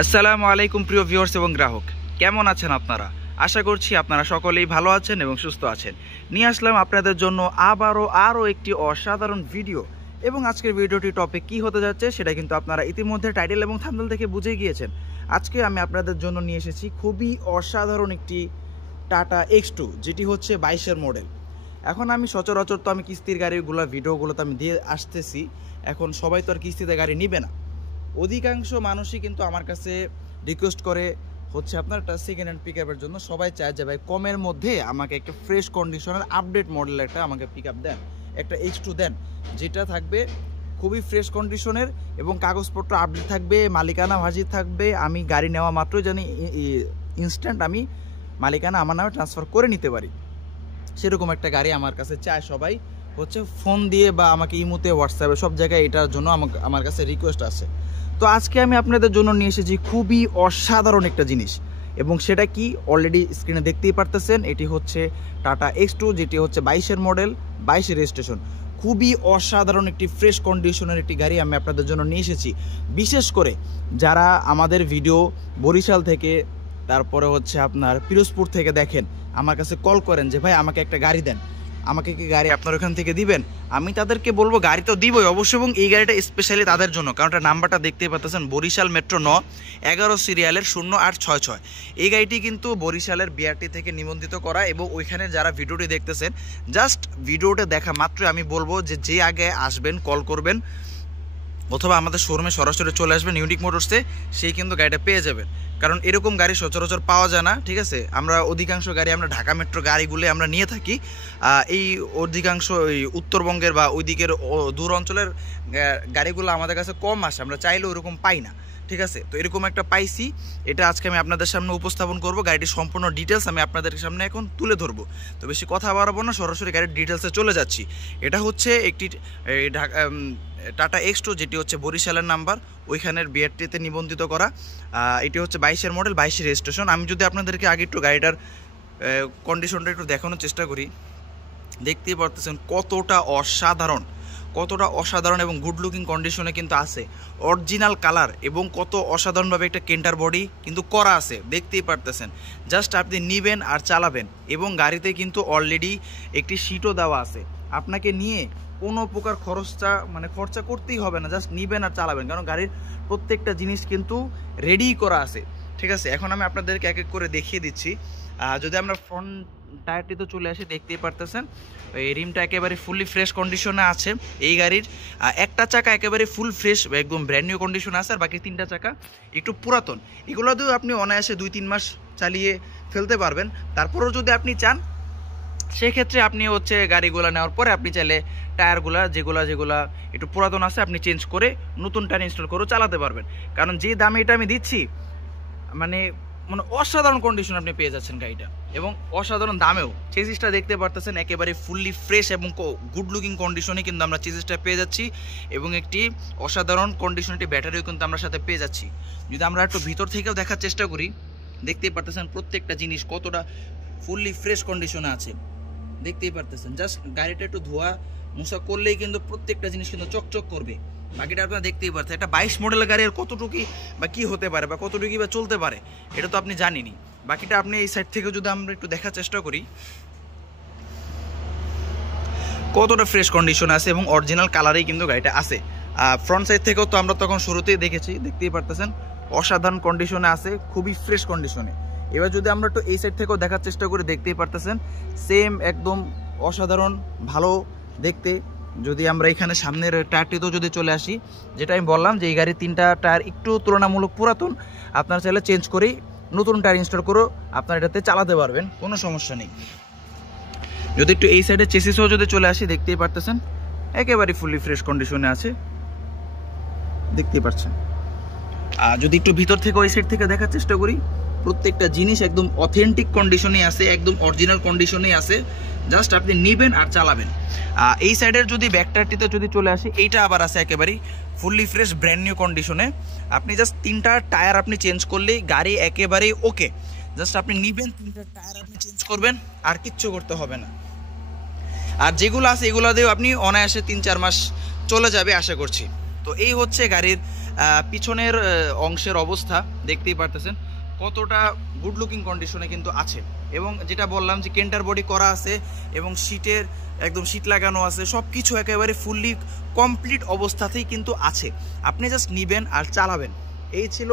আসসালামু আলাইকুম প্রিয় ভিউয়ার্স এবং গ্রাহক, কেমন আছেন আপনারা? আশা করছি আপনারা সকলেই ভালো আছেন এবং সুস্থ আছেন। নিয়ে আসলাম আপনাদের জন্য আরও একটি অসাধারণ ভিডিও। এবং আজকের ভিডিওটি টপিক কি হতে যাচ্ছে সেটা কিন্তু আপনারা ইতিমধ্যে টাইটেল এবং থাম্বনেল দেখে বুঝে গিয়েছেন। আজকে আমি আপনাদের জন্য নিয়ে এসেছি খুবই অসাধারণ একটি টাটা X2, যেটি হচ্ছে 22-এর মডেল। এখন আমি সচরাচর তো আমি কিস্তির গাড়িগুলো ভিডিওগুলো তো আমি দিয়ে আসতেছি। এখন সবাই তো আর কিস্তিতে গাড়ি নিবে না। অধিকাংশ মানুষই কিন্তু আমার কাছে রিকোয়েস্ট করে হচ্ছে আপনার একটা সেকেন্ড হ্যান্ড পিক আপের জন্য। সবাই চায় যে ভাই কমের মধ্যে আমাকে একটা ফ্রেশ কন্ডিশনের আপডেট মডেলের একটা আমাকে পিক আপ দেন, একটা X2 দেন, যেটা থাকবে খুবই ফ্রেশ কন্ডিশনের এবং কাগজপত্র আপডেট থাকবে, মালিকানা ভাজি থাকবে। আমি গাড়ি নেওয়া মাত্রই জানি ইনস্ট্যান্ট আমি মালিকানা আমার নামে ট্রান্সফার করে নিতে পারি। সেরকম একটা গাড়ি আমার কাছে চায় সবাই, হচ্ছে ফোন দিয়ে বা আমাকে ইমোতে হোয়াটসঅ্যাপে সব জায়গায় এটার জন্য আমার কাছে রিকোয়েস্ট আছে। তো আজকে আমি আপনাদের জন্য নিয়ে এসেছি খুবই অসাধারণ একটা জিনিস, এবং সেটা কি অলরেডি স্ক্রিনে দেখতেই পারতেছেন। এটি হচ্ছে টাটা X2, যেটি হচ্ছে 22-এর মডেল, 22-এর রেজিস্ট্রেশন। খুবই অসাধারণ একটি ফ্রেশ কন্ডিশনের একটি গাড়ি আমি আপনাদের জন্য নিয়ে এসেছি। বিশেষ করে যারা আমাদের ভিডিও বরিশাল থেকে, তারপরে হচ্ছে আপনার পিরোজপুর থেকে দেখেন, আমার কাছে কল করেন যে ভাই আমাকে একটা গাড়ি দেন, আমাকে কি গাড়ি আপনার ওখান থেকে দিবেন? আমি তাদেরকে বলবো গাড়ি তো দিবই অবশ্যই, এবং এই গাড়িটা স্পেশালি তাদের জন্য, কারণ এটা নাম্বারটা দেখতেই পাচ্ছেন বরিশাল মেট্রো 9 11 সিরিয়ালের 0866। এই গাড়িটি কিন্তু বরিশালের বিআরটি থেকে নিবন্ধিত করা, এবং ওইখানে যারা ভিডিওটি দেখতেছেন জাস্ট ভিডিওটা দেখা মাত্রই আমি বলবো যে আগে আসবেন কল করবেন, অথবা আমাদের শোরুমে সরাসরি চলে আসবেন ইউনিক মোটরসে, সেই কিন্তু গাড়িটা পেয়ে যাবেন। কারণ এরকম গাড়ি সচরাচর পাওয়া যায় না, ঠিক আছে। আমরা অধিকাংশ গাড়ি আমরা ঢাকা মেট্রো গাড়িগুলো আমরা নিয়ে থাকি। এই অধিকাংশ ওই উত্তরবঙ্গের বা ওই দিকের দূর অঞ্চলের গাড়িগুলো আমাদের কাছে কম আসে, আমরা চাইলেও ওরকম পাই না, ঠিক আছে। তো এরকম একটা পাইছি, এটা আজকে আমি আপনাদের সামনে উপস্থাপন করব। গাড়িটির সম্পূর্ণ ডিটেলস আমি আপনাদের সামনে এখন তুলে ধরবো। তো বেশি কথা বাড়াবো না, সরাসরি গাড়ির ডিটেলসে চলে যাচ্ছি। এটা হচ্ছে একটি টাটা X2, যেটি হচ্ছে বরিশালের নাম্বার, ওইখানের বিআরটিতে নিবন্ধিত করা। এটি হচ্ছে 22-এর মডেল, 22-এর রেজিস্ট্রেশন। আমি যদি আপনাদেরকে আগে একটু গাড়িটার কন্ডিশনটা একটু দেখানোর চেষ্টা করি, দেখতেই পারতেছেন কতটা অসাধারণ এবং গুড লুকিং কন্ডিশনে কিন্তু আছে। অরিজিনাল কালার এবং কত অসাধারণভাবে একটা কেন্টার বডি কিন্তু করা আছে, দেখতেই পারতেছেন। জাস্ট আপনি নিবেন আর চালাবেন, এবং গাড়িতে কিন্তু অলরেডি একটি সিটও দেওয়া আছে। আপনাকে নিয়ে কোনো প্রকার খরচা করতেই হবে না, জাস্ট নিবেন আর চালাবেন, কারণ গাড়ির প্রত্যেকটা জিনিস কিন্তু রেডি করা আছে, ঠিক আছে। এখন আমি আপনাদেরকে এক এক করে দেখিয়ে দিচ্ছি। যদি আমরা ফ্রন্ট টায়ারটি তো চলে আসি, দেখতেই পারতেছেন এই রিমটা একেবারে ফুললি ফ্রেশ কন্ডিশনে আছে। এই গাড়ির একটা চাকা একেবারে ফুল ফ্রেশ একদম ব্র্যান্ড নিউ কন্ডিশনে আছে, আর বাকি তিনটা চাকা একটু পুরাতন। এগুলো দিয়েও আপনি অনায়াসে 2-3 মাস চালিয়ে ফেলতে পারবেন। তারপরেও যদি আপনি চান, সেক্ষেত্রে আপনি হচ্ছে গাড়িগুলো নেওয়ার পরে আপনি চাইলে টায়ারগুলা যেগুলা একটু পুরাতন আছে আপনি চেঞ্জ করে নতুন টায়ার ইনস্টল করে চালাতে পারবেন। কারণ যে দামে এটা আমি দিচ্ছি, মানে অসাধারণ কন্ডিশন আপনি পেয়ে যাচ্ছেন গাড়িটা, এবং অসাধারণ দামেও। চেসিসটা দেখতে পারতেছেন একেবারে ফুললি ফ্রেশ এবং গুড লুকিং কন্ডিশনে কিন্তু আমরা চেসিসটা পেয়ে যাচ্ছি, এবং একটি অসাধারণ কন্ডিশন একটি ব্যাটারিও কিন্তু আমরা সাথে পেয়ে যাচ্ছি। যদি আমরা একটু ভিতর থেকেও দেখার চেষ্টা করি, দেখতেই পারতেছেন প্রত্যেকটা জিনিস কতটা ফুললি ফ্রেশ কন্ডিশনে আছে, দেখতেই পারতেছেন। জাস্ট গাড়িটা একটু ধোয়া মোছা করলেই কিন্তু প্রত্যেকটা জিনিস কিন্তু চকচক করবে। বাকিটা আপনারা দেখতেই পারছেন। একটা 22 মডেলের গাড়ি আর কতটুকু বা কী হতে পারে বা কতটুকু বা চলতে পারে, এটা তো আপনি জানেনই। বাকিটা আপনি এই সাইড থেকে যদি আমরা একটু দেখার চেষ্টা করি, কতটা ফ্রেশ কন্ডিশন আছে এবং অরিজিনাল কালারেই কিন্তু গাড়িটা আছে। ফ্রন্ট সাইড থেকেও তো আমরা তখন শুরুতেই দেখেছি, দেখতেই পারতেছেন অসাধারণ কন্ডিশনে আছে, খুবই ফ্রেশ কন্ডিশনে। এবার যদি আমরা একটু এই সাইড থেকেও দেখার চেষ্টা করি, দেখতেই পারতেছেন সেম একদম অসাধারণ ভালো দেখতে। যদি আমরা এখানে সামনের টায়ারটিতেও যদি চলে আসি, যেটা আমি বললাম যে এই গাড়ির 3টা টায়ার একটু তুলনামূলক পুরাতন, আপনারা চাইলে চেঞ্জ করেই নতুন টায়ার ইনস্টল করেও আপনারা এটাতে চালাতে পারবেন, কোনো সমস্যা নেই। যদি একটু এই সাইডে চেসিসও যদি চলে আসি, দেখতেই পারতেছেন একেবারে ফুললি ফ্রেশ কন্ডিশনে আছে, দেখতেই পাচ্ছেন। আর যদি একটু ভিতর থেকে ওই সাইড থেকে দেখার চেষ্টা করি, প্রত্যেকটা জিনিস একদম অথেন্টিক কন্ডিশনে আছে, একদম অরিজিনাল কন্ডিশনে আছে। জাস্ট আপনি নেবেন আর চালাবেন। এই সাইডের যদি ব্যাক টায়ারটিতে যদি চলে আসি, এইটা আবার আছে একেবারেই ফুললি ফ্রেশ ব্র্যান্ড নিউ কন্ডিশনে। আপনি জাস্ট 3টা টায়ার আপনি চেঞ্জ করলেই গাড়ি একেবারেই ওকে। জাস্ট আপনি নেবেন, 3টা টায়ার আপনি চেঞ্জ করবেন, আর কিচ্ছু করতে হবে না। আর যেগুলো আছে এগুলো দিয়েও আপনি অনায়াসে 3-4 মাস চলে যাবে আশা করছি। তো এই হচ্ছে গাড়ির পিছনের অংশের অবস্থা, দেখতেই পারতেছেন কতটা গুড লুকিং কন্ডিশনে কিন্তু আছে। এবং যেটা বললাম যে কেন্টার বডি করা আছে এবং সিটের একদম সিট লাগানো আছে, সব কিছু একেবারে ফুললি কমপ্লিট অবস্থাতেই কিন্তু আছে। আপনি জাস্ট নিবেন আর চালাবেন। এই ছিল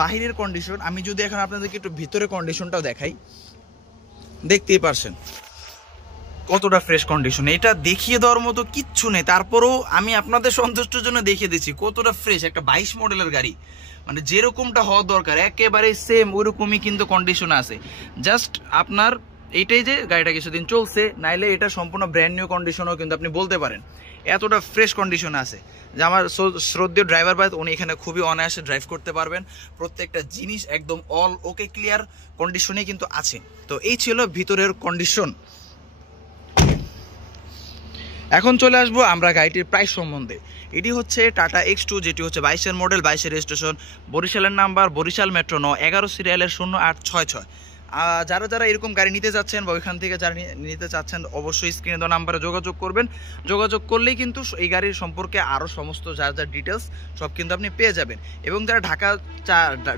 বাহিরের কন্ডিশন। আমি যদি এখন আপনাদেরকে একটু ভিতরে কন্ডিশনটাও দেখাই, দেখতেই পারছেন কতটা ফ্রেশ কন্ডিশন। এটা দেখিয়ে দেওয়ার মতো কিচ্ছু নেই, তারপরেও আমি আপনাদের সন্তুষ্টের জন্য দেখিয়ে দিচ্ছি কতটা ফ্রেশ একটা 22 মডেলের গাড়ি। মানে যেরকমটা হওয়া দরকার একেবারে সেম ওরকমই কিন্তু কন্ডিশন আছে। জাস্ট আপনার এইটাই যে গাড়িটা কিছুদিন চলছে, নাইলে এটা সম্পূর্ণ ব্র্যান্ড নিউ কন্ডিশনও কিন্তু আপনি বলতে পারেন, এতটা ফ্রেশ কন্ডিশন আছে। যে আমার শ্রদ্ধেয় ড্রাইভার ভাই, উনি এখানে খুবই অনায়াসে ড্রাইভ করতে পারবেন। প্রত্যেকটা জিনিস একদম অল ওকে ক্লিয়ার কন্ডিশনে কিন্তু আছে। তো এই ছিল ভিতরের কন্ডিশন। এখন চলে আসবো আমরা গাড়িটির প্রাইস সম্বন্ধে। এটি হচ্ছে টাটা X2, যেটি হচ্ছে 22-এর মডেল, 22-এর রেজিস্ট্রেশন, বরিশালের নাম্বার, বরিশাল মেট্রো 9, 11 সিরিয়ালের 0866। যারা যারা এরকম গাড়ি নিতে চাচ্ছেন বা ওইখান থেকে যারা নিতে চাচ্ছেন অবশ্যই স্ক্রিনে দেওয়া নাম্বারে যোগাযোগ করবেন। যোগাযোগ করলেই কিন্তু এই গাড়ির সম্পর্কে আরও সমস্ত যার যার ডিটেলস সব কিন্তু আপনি পেয়ে যাবেন। এবং যারা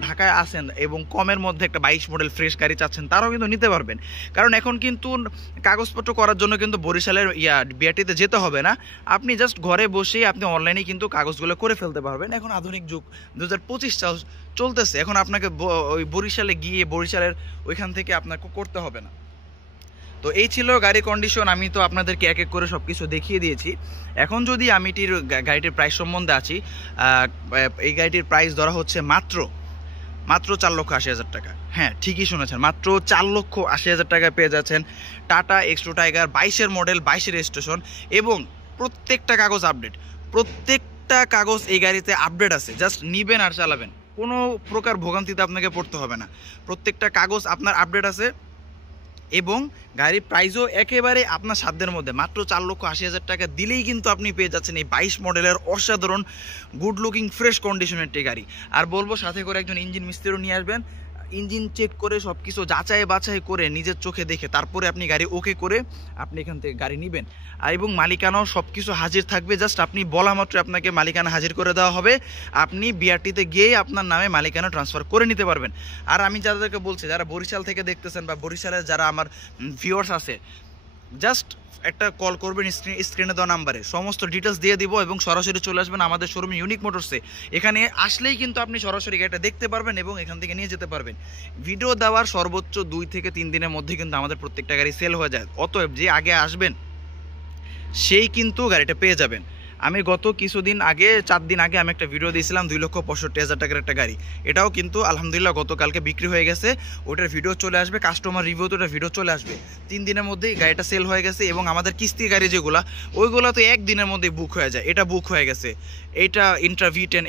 ঢাকায় আসেন এবং কমের মধ্যে একটা 22 মডেল ফ্রেশ গাড়ি চাচ্ছেন, তারাও কিন্তু নিতে পারবেন। কারণ এখন কিন্তু কাগজপত্র করার জন্য কিন্তু বরিশালের বিআরটিতে যেতে হবে না, আপনি জাস্ট ঘরে বসেই আপনি অনলাইনে কিন্তু কাগজগুলো করে ফেলতে পারবেন। এখন আধুনিক যুগ 2025 চলতেছে, এখন আপনাকে ওই বরিশালে গিয়ে বরিশালের ওইখান থেকে আপনাকে করতে হবে না। তো এই ছিল গাড়ির কন্ডিশন। আমি তো আপনাদেরকে এক এক করে সব কিছু দেখিয়ে দিয়েছি। এখন যদি আমি গাড়িটির প্রাইস সম্বন্ধে আছি, এই গাড়িটির প্রাইস ধরা হচ্ছে মাত্র 4,80,000 টাকা। হ্যাঁ, ঠিকই শুনেছেন, মাত্র 4,80,000 টাকায় পেয়ে যাচ্ছেন টাটা X2 টাইগার, 22-এর মডেল, 22-এর রেজিস্ট্রেশন এবং প্রত্যেকটা কাগজ আপডেট। প্রত্যেকটা কাগজ এই গাড়িতে আপডেট আছে, জাস্ট নিবেন আর চালাবেন, কোনো প্রকার ভোগান্তিতে আপনাকে পড়তে হবে না। প্রত্যেকটা কাগজ আপনার আপডেট আছে এবং গাড়ির প্রাইসও একেবারে আপনার সাধ্যের মধ্যে। মাত্র 4,80,000 টাকা দিলেই কিন্তু আপনি পেয়ে যাচ্ছেন এই 22 মডেলের অসাধারণ গুড লুকিং ফ্রেশ কন্ডিশনের একটি গাড়ি। আর বলবো সাথে করে একজন ইঞ্জিন মিস্ত্রিও নিয়ে আসবেন, ইঞ্জিন চেক করে সব কিছু যাচাই বাছাই করে নিজের চোখে দেখে তারপরে আপনি গাড়ি ওকে করে আপনি এখান থেকে গাড়ি নেবেন। আর এবং মালিকানাও সব কিছু হাজির থাকবে, জাস্ট আপনি বলা মাত্র আপনাকে মালিকানা হাজির করে দেওয়া হবে। আপনি বিআরটিতে গিয়েই আপনার নামে মালিকানা ট্রান্সফার করে নিতে পারবেন। আর আমি যাদেরকে বলছি, যারা বরিশাল থেকে দেখতেছেন বা বরিশালের যারা আমার ভিউয়ার্স আছে, জাস্ট একটা কল করবেন স্ক্রিনে দেওয়া নাম্বারে, সমস্ত ডিটেলস দিয়ে দিব এবং সরাসরি চলে আসবেন আমাদের শোরুমে ইউনিক মোটরসে। এখানে আসলেই কিন্তু আপনি সরাসরি গাড়িটা দেখতে পারবেন এবং এখান থেকে নিয়ে যেতে পারবেন। ভিডিও দেওয়ার সর্বোচ্চ 2 থেকে 3 দিনের মধ্যে কিন্তু আমাদের প্রত্যেকটা গাড়ি সেল হয়ে যায়। অতএব যে আগে আসবেন সেই কিন্তু গাড়িটা পেয়ে যাবেন। আমি গত কিছুদিন আগে 4 দিন আগে আমি একটা ভিডিও দিয়েছিলাম 2,65,000 টাকার একটা গাড়ি, এটাও কিন্তু আলহামদুলিল্লাহ গতকালকে বিক্রি হয়ে গেছে। ওটার ভিডিও চলে আসবে, কাস্টমার রিভিউতে ওটার ভিডিও চলে আসবে। 3 দিনের মধ্যেই গাড়িটা সেল হয়ে গেছে। এবং আমাদের কিস্তির গাড়ি যেগুলো, ওইগুলো তো 1 দিনের মধ্যেই বুক হয়ে যায়। এটা বুক হয়ে গেছে, এটা ইন্ট্রা V10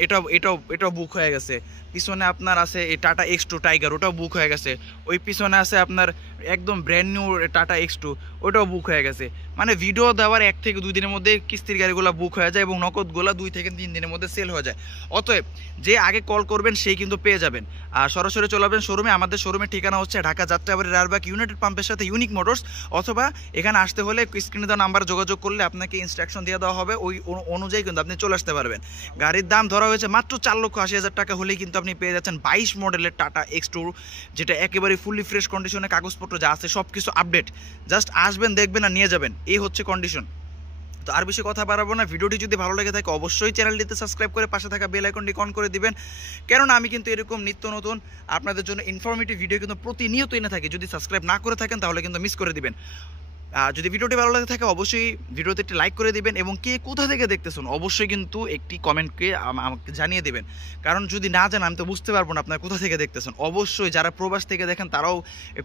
এটাও বুক হয়ে গেছে। পিছনে আপনার আছে এই টাটা X2 টাইগার, ওটাও বুক হয়ে গেছে। ওই পিছনে আছে আপনার একদম ব্র্যান্ড নিউ টাটা X2, ওটাও বুক হয়ে গেছে। মানে ভিডিও দেওয়ার 1 থেকে 2 দিনের মধ্যে কিস্তির গাড়িগুলো বুক হয়ে যায় এবং নগদগুলো 2 থেকে 3 দিনের মধ্যে সেল হয়ে যায়। অতএব যে আগে কল করবেন সেই কিন্তু পেয়ে যাবেন। আর সরাসরি চলে আসবেন শোরুমে। আমাদের শোরুমের ঠিকানা হচ্ছে ঢাকা যাত্রাবাড়ি রারবাগ ইউনাইটেড পাম্পের সাথে ইউনিক মোটরস। অথবা এখানে আসতে হলে স্ক্রিনে দেওয়া নাম্বার যোগাযোগ করলে আপনাকে ইনস্ট্রাকশন দিয়ে দেওয়া হবে, ওই অনুযায়ী কিন্তু আপনি চলে আসতে পারবেন। গাড়ির দাম ধরা হয়েছে মাত্র 4,80,000 টাকা হলেই কিন্তু আপনি পেয়ে যাচ্ছেন 22 মডেলের টাটা X2, যেটা একেবারে ফুললি ফ্রেশ কন্ডিশনে, কাগজপত্র যা আছে সব কিছু আপডেট। জাস্ট আসবেন, দেখবেন আর নিয়ে যাবেন, এই হচ্ছে কন্ডিশন। তো আর বেশি কথা বাড়াবো না। ভিডিওটি যদি ভালো লেগে থাকে অবশ্যই চ্যানেলটিতে সাবস্ক্রাইব করে পাশে থাকা বেল আইকনটি অন করে দিবেন, কেননা আমি কিন্তু এরকম নিত্য নতুন আপনাদের জন্য ইনফরমেটিভ ভিডিও কিন্তু প্রতিনিয়ত এনে থাকি। যদি সাবস্ক্রাইব না করে থাকেন তাহলে কিন্তু মিস করে দিবেন। যদি ভিডিওটি ভালো লাগে থাকে অবশ্যই ভিডিওতে একটি লাইক করে দিবেন এবং কে কোথা থেকে দেখতেছেন অবশ্যই কিন্তু একটি কমেন্টকে আমাকে জানিয়ে দেবেন। কারণ যদি না জানেন আমি তো বুঝতে পারবো না আপনারা কোথা থেকে দেখতেছেন। অবশ্যই যারা প্রবাস থেকে দেখেন তারাও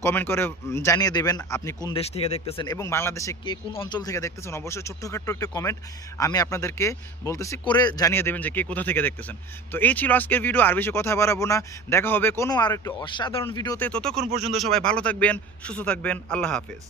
কমেন্ট করে জানিয়ে দেবেন আপনি কোন দেশ থেকে দেখতেছেন এবং বাংলাদেশে কে কোন অঞ্চল থেকে দেখতেছেন। অবশ্যই ছোট্টখাট্ট একটা কমেন্ট আমি আপনাদেরকে বলতেছি করে জানিয়ে দেবেন যে কে কোথা থেকে দেখতেছেন। তো এই ছিল আজকের ভিডিও, আর বেশি কথা বাড়াবো না। দেখা হবে কোনো আর একটি অসাধারণ ভিডিওতে। ততক্ষণ পর্যন্ত সবাই ভালো থাকবেন, সুস্থ থাকবেন। আল্লাহ হাফেজ।